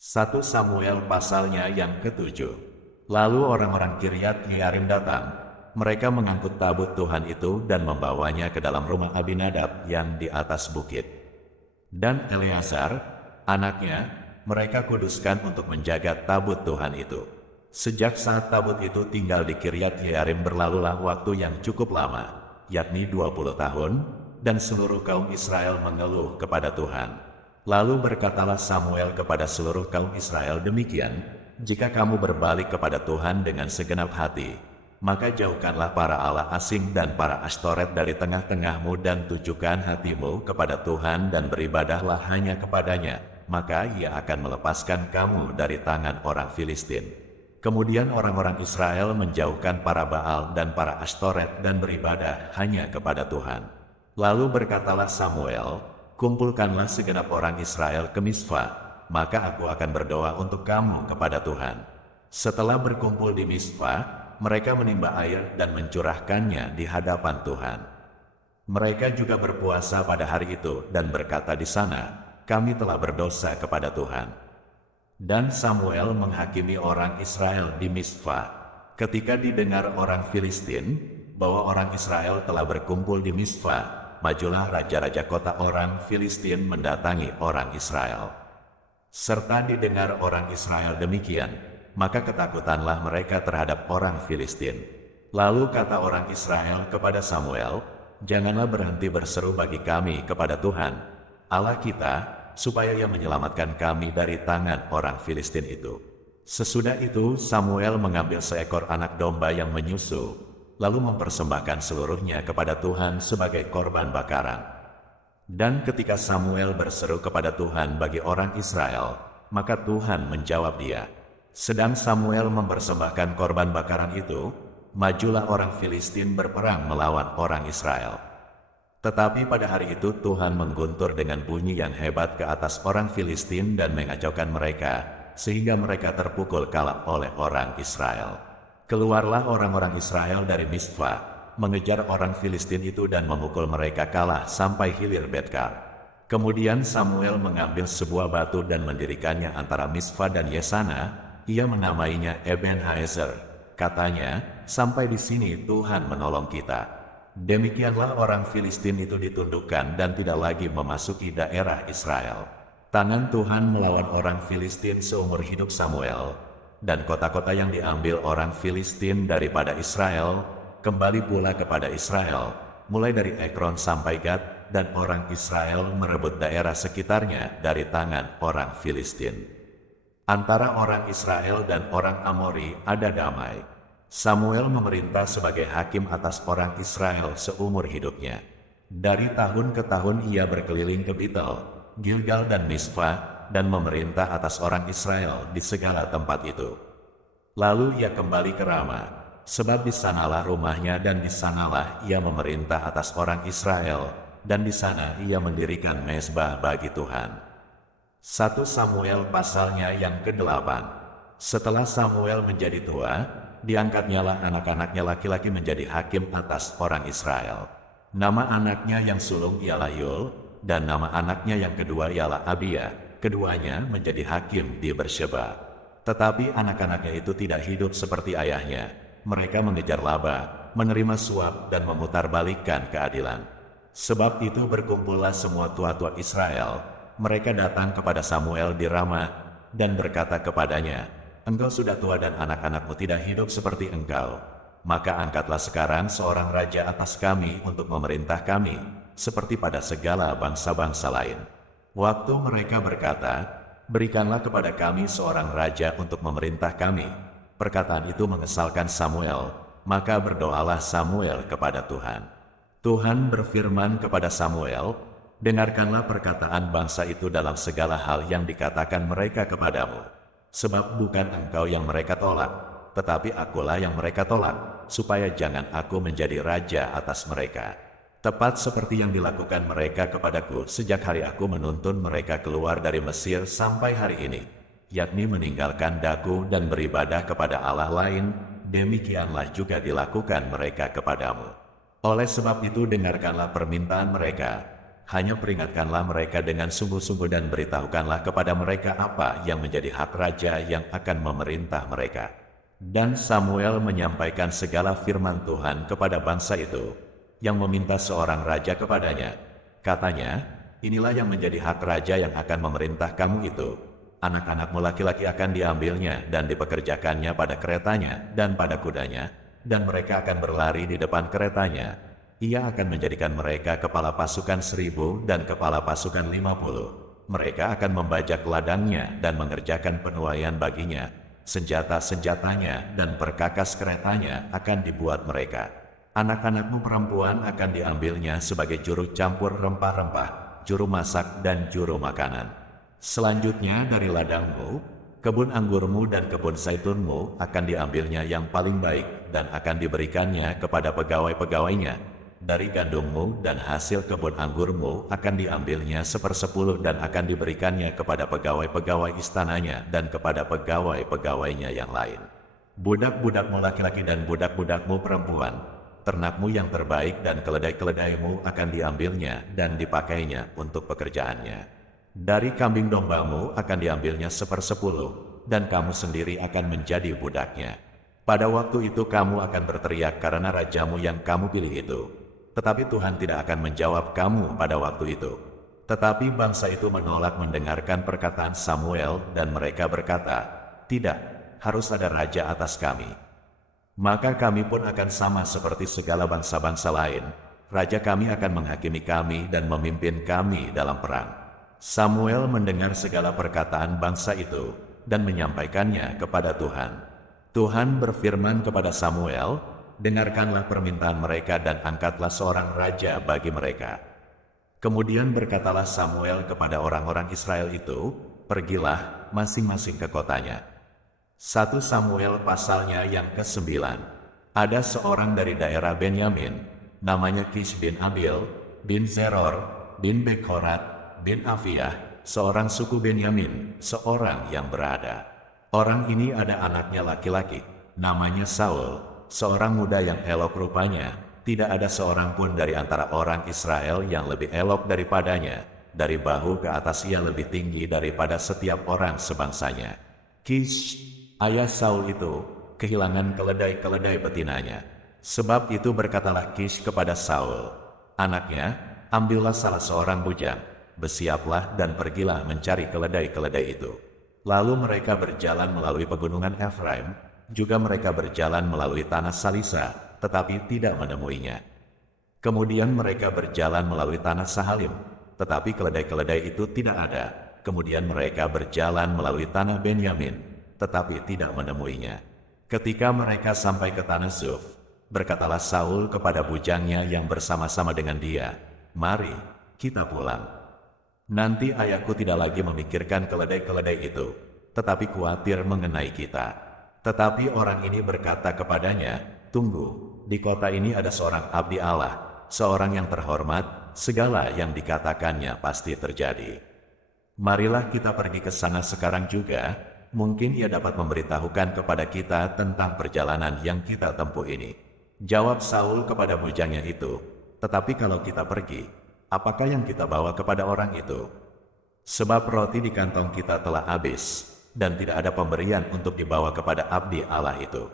1 Samuel pasalnya yang ketujuh. Lalu orang-orang Kiryat Yearim datang. Mereka mengangkut tabut Tuhan itu dan membawanya ke dalam rumah Abinadab yang di atas bukit. Dan Eleazar, anaknya, mereka kuduskan untuk menjaga tabut Tuhan itu. Sejak saat tabut itu tinggal di Kiryat Yearim berlalulah waktu yang cukup lama, yakni 20 tahun, dan seluruh kaum Israel mengeluh kepada Tuhan. Lalu berkatalah Samuel kepada seluruh kaum Israel demikian, jika kamu berbalik kepada Tuhan dengan segenap hati, maka jauhkanlah para allah asing dan para Astoret dari tengah-tengahmu dan tujukan hatimu kepada Tuhan dan beribadahlah hanya kepadanya, maka ia akan melepaskan kamu dari tangan orang Filistin. Kemudian orang-orang Israel menjauhkan para Baal dan para Astoret dan beribadah hanya kepada Tuhan. Lalu berkatalah Samuel, kumpulkanlah segenap orang Israel ke Mispa, maka aku akan berdoa untuk kamu kepada Tuhan. Setelah berkumpul di Mispa, mereka menimba air dan mencurahkannya di hadapan Tuhan. Mereka juga berpuasa pada hari itu dan berkata di sana, kami telah berdosa kepada Tuhan. Dan Samuel menghakimi orang Israel di Mispa. Ketika didengar orang Filistin bahwa orang Israel telah berkumpul di Mispa, majulah raja-raja kota orang Filistin mendatangi orang Israel. Serta didengar orang Israel demikian, maka ketakutanlah mereka terhadap orang Filistin. Lalu kata orang Israel kepada Samuel, janganlah berhenti berseru bagi kami kepada Tuhan, Allah kita, supaya ia menyelamatkan kami dari tangan orang Filistin itu. Sesudah itu Samuel mengambil seekor anak domba yang menyusu, lalu mempersembahkan seluruhnya kepada Tuhan sebagai korban bakaran. Dan ketika Samuel berseru kepada Tuhan bagi orang Israel, maka Tuhan menjawab dia. Sedang Samuel mempersembahkan korban bakaran itu, majulah orang Filistin berperang melawan orang Israel. Tetapi pada hari itu Tuhan mengguntur dengan bunyi yang hebat ke atas orang Filistin dan mengacaukan mereka, sehingga mereka terpukul kalah oleh orang Israel. Keluarlah orang-orang Israel dari Mispa, mengejar orang Filistin itu dan memukul mereka kalah sampai hilir Betkar. Kemudian Samuel mengambil sebuah batu dan mendirikannya antara Mispa dan Yesana, ia menamainya Ebenhaezer. Katanya, sampai di sini Tuhan menolong kita. Demikianlah orang Filistin itu ditundukkan dan tidak lagi memasuki daerah Israel. Tangan Tuhan melawan orang Filistin seumur hidup Samuel, dan kota-kota yang diambil orang Filistin daripada Israel, kembali pula kepada Israel, mulai dari Ekron sampai Gad, dan orang Israel merebut daerah sekitarnya dari tangan orang Filistin. Antara orang Israel dan orang Amori ada damai. Samuel memerintah sebagai hakim atas orang Israel seumur hidupnya. Dari tahun ke tahun ia berkeliling ke Betel, Gilgal dan Mispa, dan memerintah atas orang Israel di segala tempat itu. Lalu ia kembali ke Rama, sebab di sanalah rumahnya dan di sanalah ia memerintah atas orang Israel, dan di sana ia mendirikan mezbah bagi Tuhan. 1 Samuel pasalnya yang ke-8. Setelah Samuel menjadi tua, diangkatnyalah anak-anaknya laki-laki menjadi hakim atas orang Israel. Nama anaknya yang sulung ialah Yul, dan nama anaknya yang kedua ialah Abia. Keduanya menjadi hakim di Bersheba. Tetapi anak-anaknya itu tidak hidup seperti ayahnya. Mereka mengejar laba, menerima suap, dan memutarbalikkan keadilan. Sebab itu berkumpullah semua tua-tua Israel. Mereka datang kepada Samuel di Rama, dan berkata kepadanya, engkau sudah tua dan anak-anakmu tidak hidup seperti engkau. Maka angkatlah sekarang seorang raja atas kami untuk memerintah kami, seperti pada segala bangsa-bangsa lain. Waktu mereka berkata, berikanlah kepada kami seorang raja untuk memerintah kami. Perkataan itu mengesalkan Samuel, maka berdoalah Samuel kepada Tuhan. Tuhan berfirman kepada Samuel, dengarkanlah perkataan bangsa itu dalam segala hal yang dikatakan mereka kepadamu. Sebab bukan engkau yang mereka tolak, tetapi akulah yang mereka tolak, supaya jangan aku menjadi raja atas mereka. Tepat seperti yang dilakukan mereka kepadaku sejak hari aku menuntun mereka keluar dari Mesir sampai hari ini, yakni meninggalkan daku dan beribadah kepada Allah lain, demikianlah juga dilakukan mereka kepadamu. Oleh sebab itu dengarkanlah permintaan mereka. Hanya peringatkanlah mereka dengan sungguh-sungguh dan beritahukanlah kepada mereka apa yang menjadi hak raja yang akan memerintah mereka. Dan Samuel menyampaikan segala firman Tuhan kepada bangsa itu, yang meminta seorang raja kepadanya. Katanya, inilah yang menjadi hak raja yang akan memerintah kamu itu. Anak-anakmu laki-laki akan diambilnya dan dipekerjakannya pada keretanya dan pada kudanya, dan mereka akan berlari di depan keretanya. Ia akan menjadikan mereka kepala pasukan 1000 dan kepala pasukan 50. Mereka akan membajak ladangnya dan mengerjakan penuaian baginya. Senjata-senjatanya dan perkakas keretanya akan dibuat mereka. Anak-anakmu perempuan akan diambilnya sebagai juru campur rempah-rempah, juru masak dan juru makanan. Selanjutnya dari ladangmu, kebun anggurmu dan kebun zaitunmu akan diambilnya yang paling baik dan akan diberikannya kepada pegawai-pegawainya. Dari gandummu dan hasil kebun anggurmu akan diambilnya 1/10 dan akan diberikannya kepada pegawai-pegawai istananya dan kepada pegawai-pegawainya yang lain. Budak-budakmu laki-laki dan budak-budakmu perempuan, ternakmu yang terbaik dan keledai-keledaimu akan diambilnya dan dipakainya untuk pekerjaannya. Dari kambing dombamu akan diambilnya 1/10, dan kamu sendiri akan menjadi budaknya. Pada waktu itu kamu akan berteriak karena rajamu yang kamu pilih itu. Tetapi Tuhan tidak akan menjawab kamu pada waktu itu. Tetapi bangsa itu menolak mendengarkan perkataan Samuel dan mereka berkata, "Tidak, harus ada raja atas kami. Maka kami pun akan sama seperti segala bangsa-bangsa lain. Raja kami akan menghakimi kami dan memimpin kami dalam perang." Samuel mendengar segala perkataan bangsa itu dan menyampaikannya kepada Tuhan. Tuhan berfirman kepada Samuel, "Dengarkanlah permintaan mereka dan angkatlah seorang raja bagi mereka." Kemudian berkatalah Samuel kepada orang-orang Israel itu, "Pergilah masing-masing ke kotanya." 1 Samuel pasalnya yang ke-9. Ada seorang dari daerah Benyamin, namanya Kish bin Abil, bin Zeror, bin Bekhorat, bin Afiah, seorang suku Benyamin, seorang yang berada. Orang ini ada anaknya laki-laki, namanya Saul, seorang muda yang elok rupanya. Tidak ada seorang pun dari antara orang Israel yang lebih elok daripadanya. Dari bahu ke atas ia lebih tinggi daripada setiap orang sebangsanya. Kish, ayah Saul itu, kehilangan keledai-keledai betinanya. Sebab itu berkatalah Kish kepada Saul, "Anaknya, ambillah salah seorang bujang, bersiaplah dan pergilah mencari keledai-keledai itu." Lalu mereka berjalan melalui pegunungan Efraim, juga mereka berjalan melalui tanah Salisa, tetapi tidak menemuinya. Kemudian mereka berjalan melalui tanah Sahalim, tetapi keledai-keledai itu tidak ada. Kemudian mereka berjalan melalui tanah Benyamin, tetapi tidak menemuinya. Ketika mereka sampai ke tanah Zuf, berkatalah Saul kepada bujangnya yang bersama-sama dengan dia, "Mari, kita pulang. Nanti ayahku tidak lagi memikirkan keledai-keledai itu, tetapi khawatir mengenai kita." Tetapi orang ini berkata kepadanya, "Tunggu, di kota ini ada seorang abdi Allah, seorang yang terhormat, segala yang dikatakannya pasti terjadi. Marilah kita pergi ke sana sekarang juga, mungkin ia dapat memberitahukan kepada kita tentang perjalanan yang kita tempuh ini." Jawab Saul kepada bujangnya itu, "Tetapi kalau kita pergi, apakah yang kita bawa kepada orang itu? Sebab roti di kantong kita telah habis, dan tidak ada pemberian untuk dibawa kepada abdi Allah itu.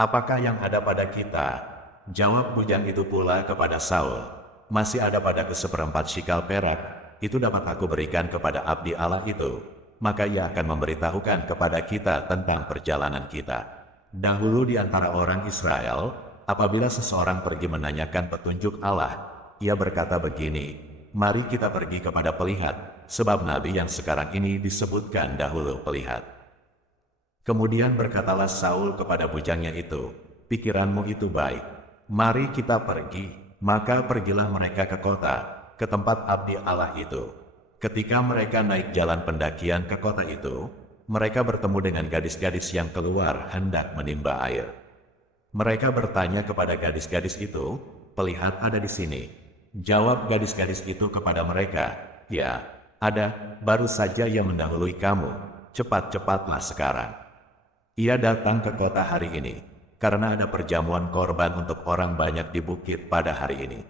Apakah yang ada pada kita?" Jawab bujang itu pula kepada Saul, "Masih ada padaku 1/4 shikal perak, itu dapat aku berikan kepada abdi Allah itu, maka ia akan memberitahukan kepada kita tentang perjalanan kita." Dahulu di antara orang Israel, apabila seseorang pergi menanyakan petunjuk Allah, ia berkata begini, "Mari kita pergi kepada pelihat," sebab nabi yang sekarang ini disebutkan dahulu pelihat. Kemudian berkatalah Saul kepada bujangnya itu, "Pikiranmu itu baik. Mari kita pergi." Maka pergilah mereka ke kota, ke tempat abdi Allah itu. Ketika mereka naik jalan pendakian ke kota itu, mereka bertemu dengan gadis-gadis yang keluar hendak menimba air. Mereka bertanya kepada gadis-gadis itu, "Pelihat ada di sini?" Jawab gadis-gadis itu kepada mereka, "Ya, ada, baru saja ia mendahului kamu. Cepat-cepatlah sekarang. Ia datang ke kota hari ini, karena ada perjamuan korban untuk orang banyak di bukit pada hari ini.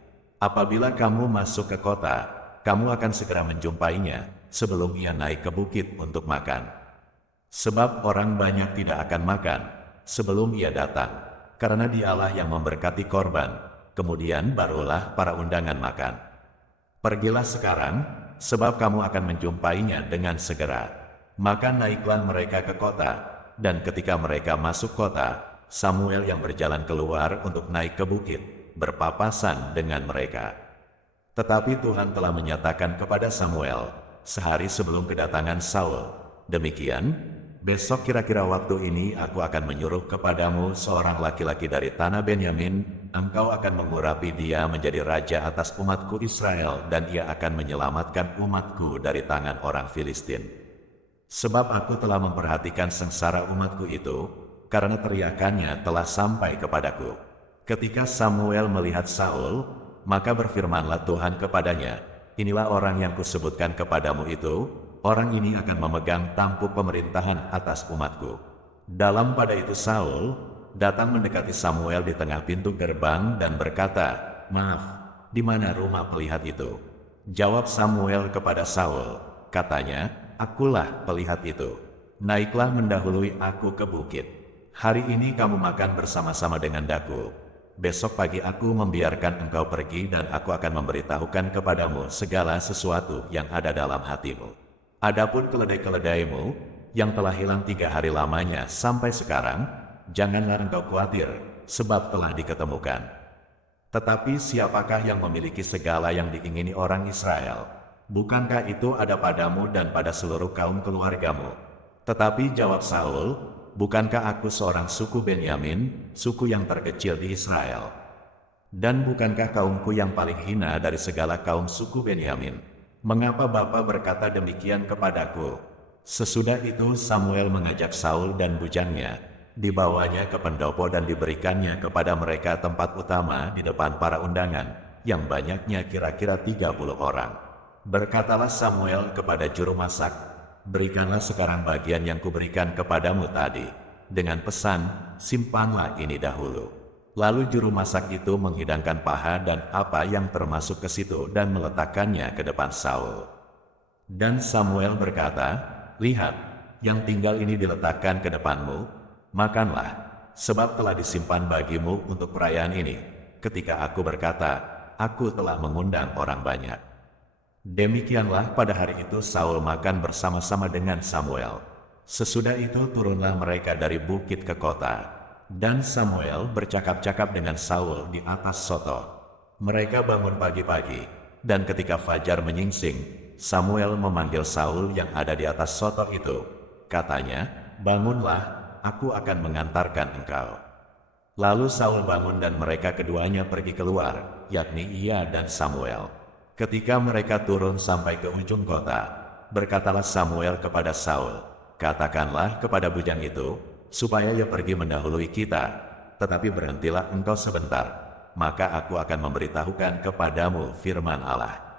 Apabila kamu masuk ke kota, kamu akan segera menjumpainya sebelum ia naik ke bukit untuk makan. Sebab orang banyak tidak akan makan sebelum ia datang, karena dialah yang memberkati korban, kemudian barulah para undangan makan. Pergilah sekarang, sebab kamu akan menjumpainya dengan segera. Maka naiklah mereka ke kota, dan ketika mereka masuk kota, Samuel yang berjalan keluar untuk naik ke bukit, berpapasan dengan mereka. Tetapi Tuhan telah menyatakan kepada Samuel, sehari sebelum kedatangan Saul, demikian, besok kira-kira waktu ini aku akan menyuruh kepadamu seorang laki-laki dari tanah Benyamin, engkau akan mengurapi dia menjadi raja atas umatku Israel dan ia akan menyelamatkan umatku dari tangan orang Filistin. Sebab aku telah memperhatikan sengsara umatku itu, karena teriakannya telah sampai kepadaku. Ketika Samuel melihat Saul, maka berfirmanlah Tuhan kepadanya, inilah orang yang kusebutkan kepadamu itu, orang ini akan memegang tampuk pemerintahan atas umatku. Dalam pada itu Saul datang mendekati Samuel di tengah pintu gerbang dan berkata, maaf, di mana rumah pelihat itu? Jawab Samuel kepada Saul, katanya, akulah pelihat itu. Naiklah mendahului aku ke bukit. Hari ini kamu makan bersama-sama dengan daku. Besok pagi aku membiarkan engkau pergi dan aku akan memberitahukan kepadamu segala sesuatu yang ada dalam hatimu. Adapun keledai-keledaimu yang telah hilang 3 hari lamanya sampai sekarang, janganlah engkau khawatir, sebab telah diketemukan. Tetapi siapakah yang memiliki segala yang diingini orang Israel? Bukankah itu ada padamu dan pada seluruh kaum keluargamu? Tetapi jawab Saul, bukankah aku seorang suku Benyamin, suku yang terkecil di Israel? Dan bukankah kaumku yang paling hina dari segala kaum suku Benyamin? Mengapa Bapa berkata demikian kepadaku? Sesudah itu Samuel mengajak Saul dan bujangnya, dibawanya ke pendopo dan diberikannya kepada mereka tempat utama di depan para undangan, yang banyaknya kira-kira 30 orang. Berkatalah Samuel kepada juru masak, berikanlah sekarang bagian yang kuberikan kepadamu tadi, dengan pesan, simpanlah ini dahulu. Lalu juru masak itu menghidangkan paha dan apa yang termasuk ke situ dan meletakkannya ke depan Saul. Dan Samuel berkata, lihat, yang tinggal ini diletakkan ke depanmu, makanlah, sebab telah disimpan bagimu untuk perayaan ini, ketika aku berkata, aku telah mengundang orang banyak. Demikianlah pada hari itu Saul makan bersama-sama dengan Samuel. Sesudah itu turunlah mereka dari bukit ke kota, dan Samuel bercakap-cakap dengan Saul di atas soto. Mereka bangun pagi-pagi, dan ketika fajar menyingsing, Samuel memanggil Saul yang ada di atas soto itu. Katanya, bangunlah, aku akan mengantarkan engkau. Lalu Saul bangun dan mereka keduanya pergi keluar, yakni ia dan Samuel. Ketika mereka turun sampai ke ujung kota, berkatalah Samuel kepada Saul, katakanlah kepada bujang itu, supaya ia pergi mendahului kita, tetapi berhentilah engkau sebentar, maka aku akan memberitahukan kepadamu firman Allah.